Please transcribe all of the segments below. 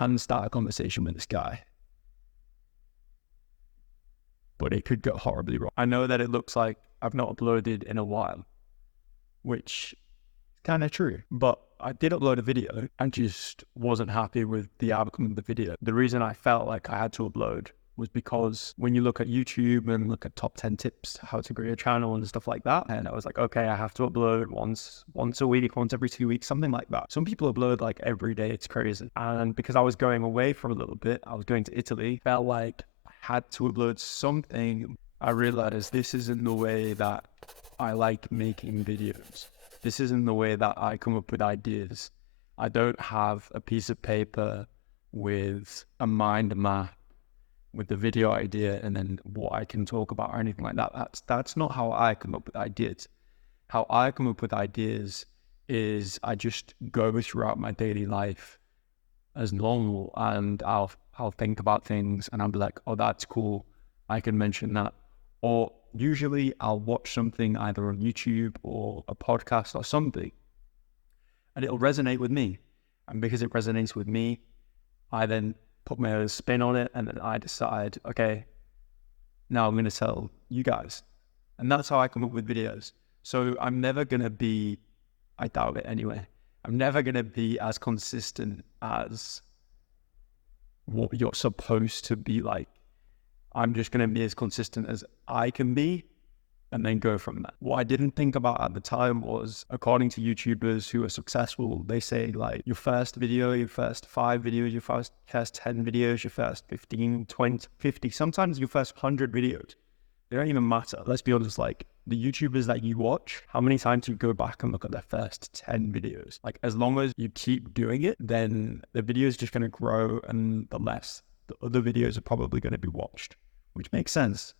can start a conversation with this guy, but it could go horribly wrong. I know that it looks like I've not uploaded in a while, which is kind of true, but I did upload a video and just wasn't happy with the outcome of the video. The reason I felt like I had to upload was because when you look at YouTube and look at top 10 tips, how to grow your channel and stuff like that, and I was like, okay, I have to upload once a week, once every 2 weeks, something like that. Some people upload like every day. It's crazy. And because I was going away for a little bit, I was going to Italy, felt like I had to upload something. I realized this isn't the way that I like making videos. This isn't the way that I come up with ideas. I don't have a piece of paper with a mind map with the video idea and then what I can talk about or anything like that. That's not how I come up with ideas. How I come up with ideas is I just go throughout my daily life as normal, and I'll think about things and I'll be like, oh, that's cool, I can mention that. Or usually I'll watch something either on YouTube or a podcast or something, and it'll resonate with me. And because it resonates with me, I then put my own spin on it, and then I decide, okay, now I'm going to tell you guys. And that's how I come up with videos. So I'm never going to be, I doubt it anyway, I'm never going to be as consistent as what you're supposed to be like. I'm just going to be as consistent as I can be and then go from that. What I didn't think about at the time was, according to YouTubers who are successful, they say like your first video, your first 5 videos, your first 10 videos, your first 15, 20, 50, sometimes your first 100 videos. They don't even matter. Let's be honest, like the YouTubers that you watch, how many times do you go back and look at their first 10 videos? Like as long as you keep doing it, then the video is just going to grow, and the other videos are probably going to be watched, which makes sense.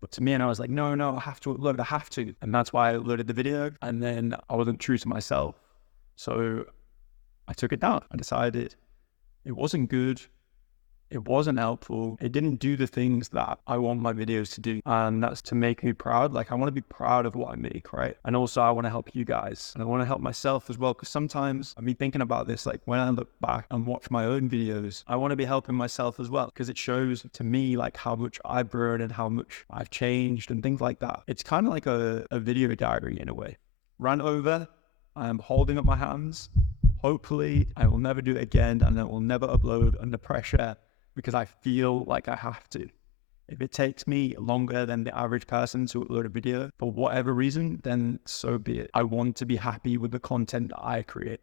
But to me, and I was like, no, I have to upload, I have to. And that's why I uploaded the video. And then I wasn't true to myself. So I took it down. I decided it wasn't good. It wasn't helpful. It didn't do the things that I want my videos to do. And that's to make me proud. Like I want to be proud of what I make, right? And also I want to help you guys. And I want to help myself as well. Because sometimes I've been thinking about this, like when I look back and watch my own videos, I want to be helping myself as well. Because it shows to me like how much I've grown and how much I've changed and things like that. It's kind of like a video diary in a way. Ran over, I'm holding up my hands. Hopefully I will never do it again, and I will never upload under pressure, because I feel like I have to. If it takes me longer than the average person to upload a video for whatever reason, then so be it. I want to be happy with the content that I create.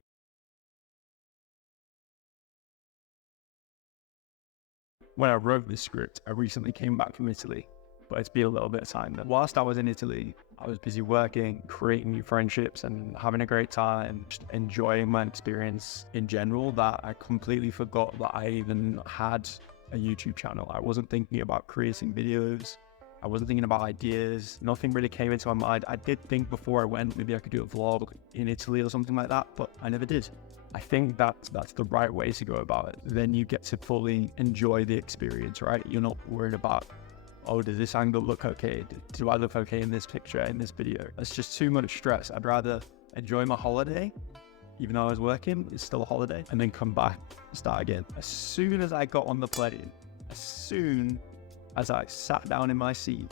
When I wrote this script, I recently came back from Italy, but it's been a little bit of time now. Whilst I was in Italy, I was busy working, creating new friendships and having a great time, just enjoying my experience in general, that I completely forgot that I even had a YouTube channel. I wasn't thinking about creating videos. I wasn't thinking about ideas. Nothing really came into my mind. I did think before I went, maybe I could do a vlog in Italy or something like that, but I never did. I think that's the right way to go about it. Then you get to fully enjoy the experience, right? You're not worried about, oh, does this angle look okay? Do I look okay in this picture, in this video? It's just too much stress. I'd rather enjoy my holiday, even though I was working, it's still a holiday, and then come back, start again. As soon as I got on the plane, as soon as I sat down in my seat,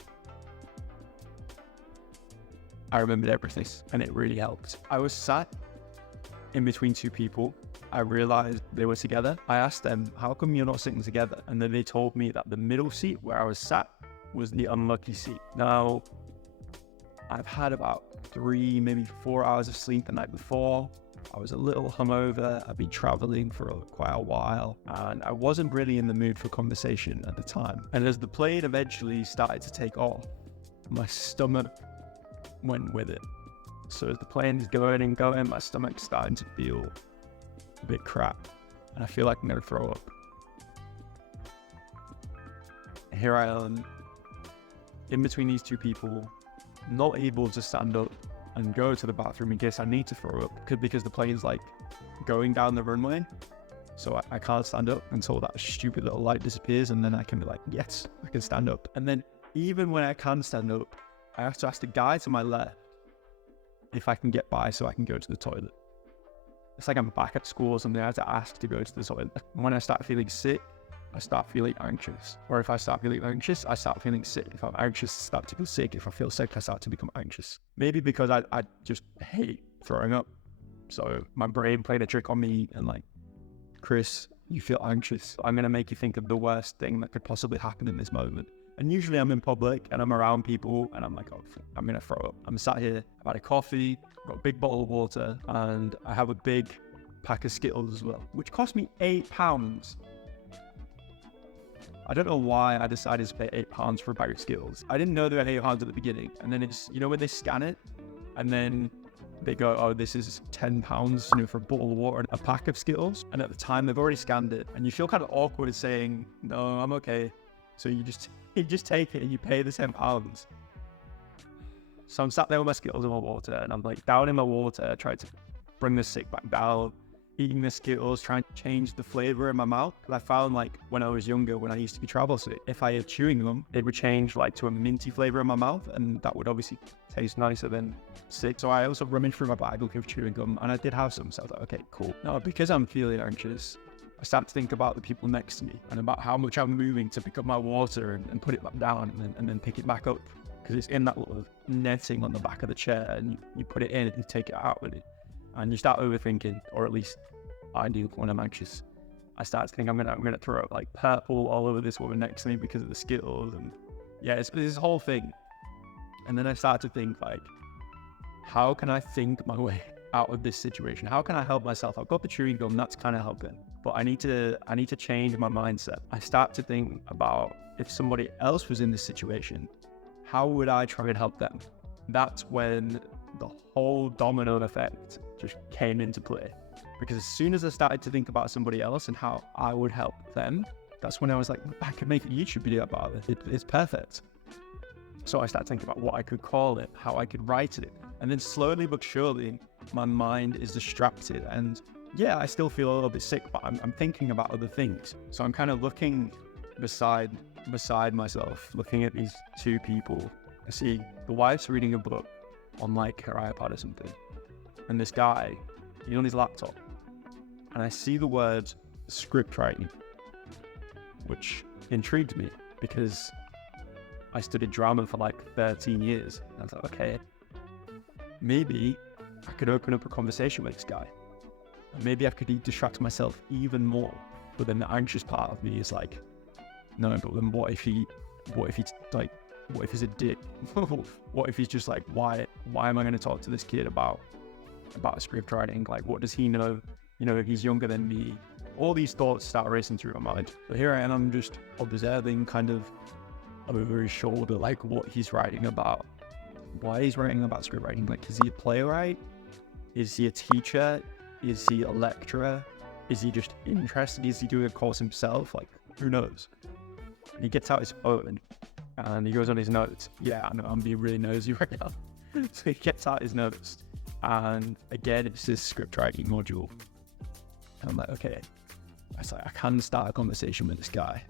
I remembered everything, and it really helped. I was sat in between 2 people. I realized they were together. I asked them, how come you're not sitting together? And then they told me that the middle seat where I was sat was the unlucky seat. Now, I've had about 3, maybe 4 hours of sleep the night before. I was a little hungover. I'd been traveling for quite a while, and I wasn't really in the mood for conversation at the time. And as the plane eventually started to take off, my stomach went with it. So as the plane is going and going, my stomach's starting to feel a bit crap, and I feel like I'm gonna throw up. Here I am, in between these 2 people, not able to stand up and go to the bathroom in case I need to throw up, because the plane's like going down the runway. So I can't stand up until that stupid little light disappears, and then I can be like, yes, I can stand up. And then even when I can stand up, I have to ask the guy to my left if I can get by so I can go to the toilet. it's like I'm back at school or something. I had to ask to go to the toilet. When I start feeling sick, I start feeling anxious. Or if I start feeling anxious, I start feeling sick. If I'm anxious, I start to feel sick. If I feel sick, I start to become anxious. Maybe because I just hate throwing up. So my brain played a trick on me and like, Chris, you feel anxious. I'm going to make you think of the worst thing that could possibly happen in this moment. And usually I'm in public and I'm around people and I'm like, oh, I'm going to throw up. I'm sat here, I've had a coffee, got a big bottle of water, and I have a big pack of Skittles as well, which cost me £8. I don't know why I decided to pay £8 for a bag of Skittles. I didn't know they were £8 at the beginning. And then it's, you know, when they scan it and then they go, oh, this is £10, you know, for a bottle of water and a pack of Skittles. And at the time they've already scanned it and you feel kind of awkward saying, no, I'm okay. So you just take it and you pay the £10. So I'm sat there with my Skittles and my water and I'm like down in my water, trying to bring the sick back down, eating the Skittles, trying to change the flavor in my mouth. Because I found like when I was younger, when I used to be travel sick, if I had chewing them, it would change like to a minty flavor in my mouth and that would obviously taste nicer than sick. So I also rummaged through my bag looking for chewing gum and I did have some. So I was like, okay, cool. Now, because I'm feeling anxious, I start to think about the people next to me and about how much I'm moving to pick up my water and put it back down and then pick it back up. Because it's in that little netting on the back of the chair and you put it in and you take it out with it. And you start overthinking, or at least I do when I'm anxious. I start to think I'm gonna throw up like purple all over this woman next to me because of the Skittles, and yeah, it's this whole thing. And then I start to think like, how can I think my way out of this situation? How can I help myself? I've got the chewing gum, that's kind of helping, but I need to change my mindset. I start to think about if somebody else was in this situation, how would I try and help them? That's when the whole domino effect just came into play. Because as soon as I started to think about somebody else and how I would help them, that's when I was like, I could make a YouTube video about it. It's perfect. So I started thinking about what I could call it, how I could write it. And then slowly but surely, my mind is distracted. And yeah, I still feel a little bit sick, but I'm thinking about other things. So I'm kind of looking beside myself, looking at these two people. I see the wife's reading a book on like her iPad or something. And this guy, he's on his laptop. And I see the words script writing, which intrigued me because I studied drama for like 13 years. And I was like, okay, maybe I could open up a conversation with this guy. Maybe I could distract myself even more. But then the anxious part of me is like, no, but then what if he's a dick? What if he's just like, why am I going to talk to this kid about script writing? Like, what does he know? You know, if he's younger than me. All these thoughts start racing through my mind. So here I am, I'm just observing kind of over his shoulder, like what he's writing about. Why he's writing about script writing? Like, is he a playwright? Is he a teacher? Is he a lecturer? Is he just interested? Is he doing a course himself? Like, who knows? And he gets out his phone and he goes on his notes. Yeah, I know, I'm being really nosy right now. So he gets out his notes. And again, it's this script writing module. And I'm like, okay, I can start a conversation with this guy,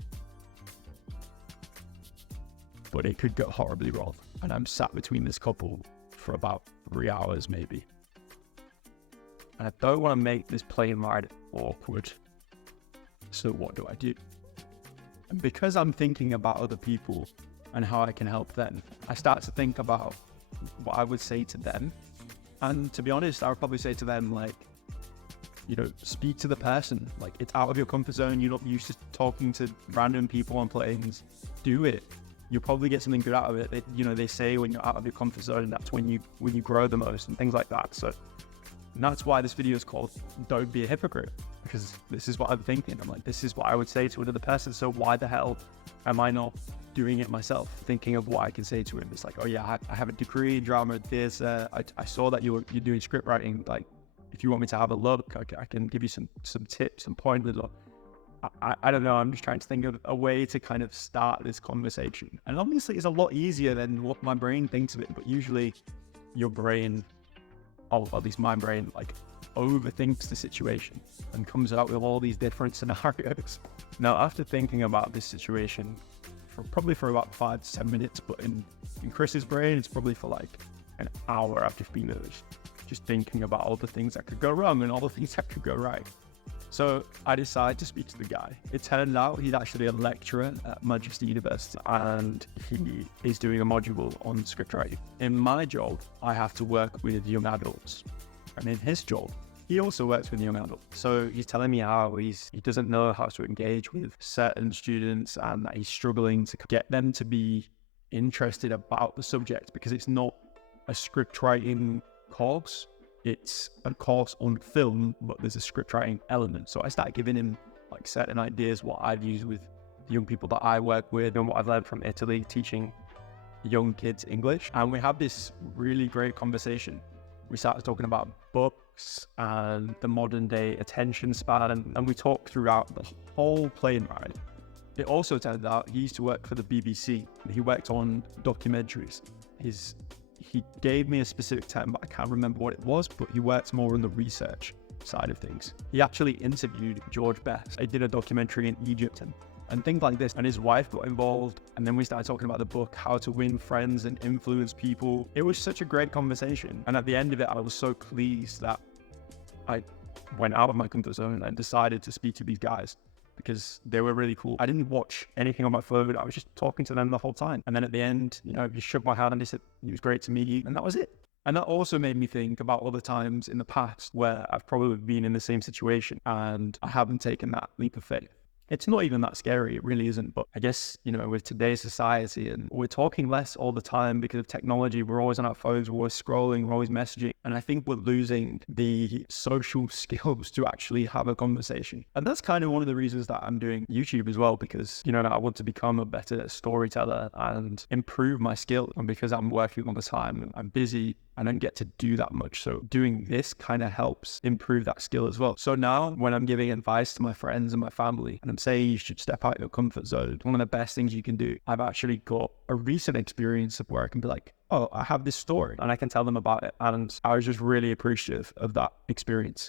but it could go horribly wrong. And I'm sat between this couple for about 3 hours maybe. And I don't want to make this plane ride awkward. So what do I do? And because I'm thinking about other people and how I can help them, I start to think about what I would say to them. And to be honest, I would probably say to them, like, you know, speak to the person. Like, it's out of your comfort zone. You're not used to talking to random people on planes. Do it. You'll probably get something good out of it. They say when you're out of your comfort zone, that's when you grow the most and things like that. So that's why this video is called Don't Be a Hypocrite, because this is what I'm thinking. I'm like, this is what I would say to another person. So why the hell am I not doing it myself, thinking of what I can say to him? It's like, oh yeah, I have a degree in drama and theatre. I saw that you're doing script writing. Like, if you want me to have a look, I can give you some tips, some pointers. I don't know. I'm just trying to think of a way to kind of start this conversation. And obviously it's a lot easier than what my brain thinks of it. But usually your brain, or at least my brain, like overthinks the situation and comes out with all these different scenarios. Now, after thinking about this situation probably for about 5 to 10 minutes, but in Chris's brain, it's probably for like an hour after being just thinking about all the things that could go wrong and all the things that could go right. So I decided to speak to the guy. It turned out he's actually a lecturer at Manchester University, and he is doing a module on script writing. In my job, I have to work with young adults. And in his job, he also works with young adults. So he's telling me how he doesn't know how to engage with certain students, and that he's struggling to get them to be interested about the subject, because it's not a script writing course. It's a course on film, but there's a script writing element. So I started giving him like certain ideas, what I've used with the young people that I work with and what I've learned from Italy teaching young kids English. And we had this really great conversation. We started talking about books and the modern day attention span, and we talked throughout the whole plane ride. It also turned out he used to work for the BBC. He worked on documentaries. He gave me a specific term, but I can't remember what it was, but he works more on the research side of things. He actually interviewed George Best. He did a documentary in Egypt and things like this. And his wife got involved. And then we started talking about the book, How to Win Friends and Influence People. It was such a great conversation. And at the end of it, I was so pleased that I went out of my comfort zone and decided to speak to these guys, because they were really cool. I didn't watch anything on my phone. I was just talking to them the whole time. And then at the end, he shook my hand and he said, it was great to meet you. And that was it. And that also made me think about other times in the past where I've probably been in the same situation and I haven't taken that leap of faith. It's not even that scary. It really isn't. But I guess, with today's society, and we're talking less all the time because of technology. We're always on our phones. We're always scrolling. We're always messaging. And I think we're losing the social skills to actually have a conversation. And that's kind of one of the reasons that I'm doing YouTube as well, because, I want to become a better storyteller and improve my skill. And because I'm working all the time, I'm busy, I don't get to do that much. So doing this kind of helps improve that skill as well. So now when I'm giving advice to my friends and my family, and I'm saying you should step out your comfort zone, one of the best things you can do, I've actually got a recent experience of where I can be like, oh, I have this story and I can tell them about it. And I was just really appreciative of that experience.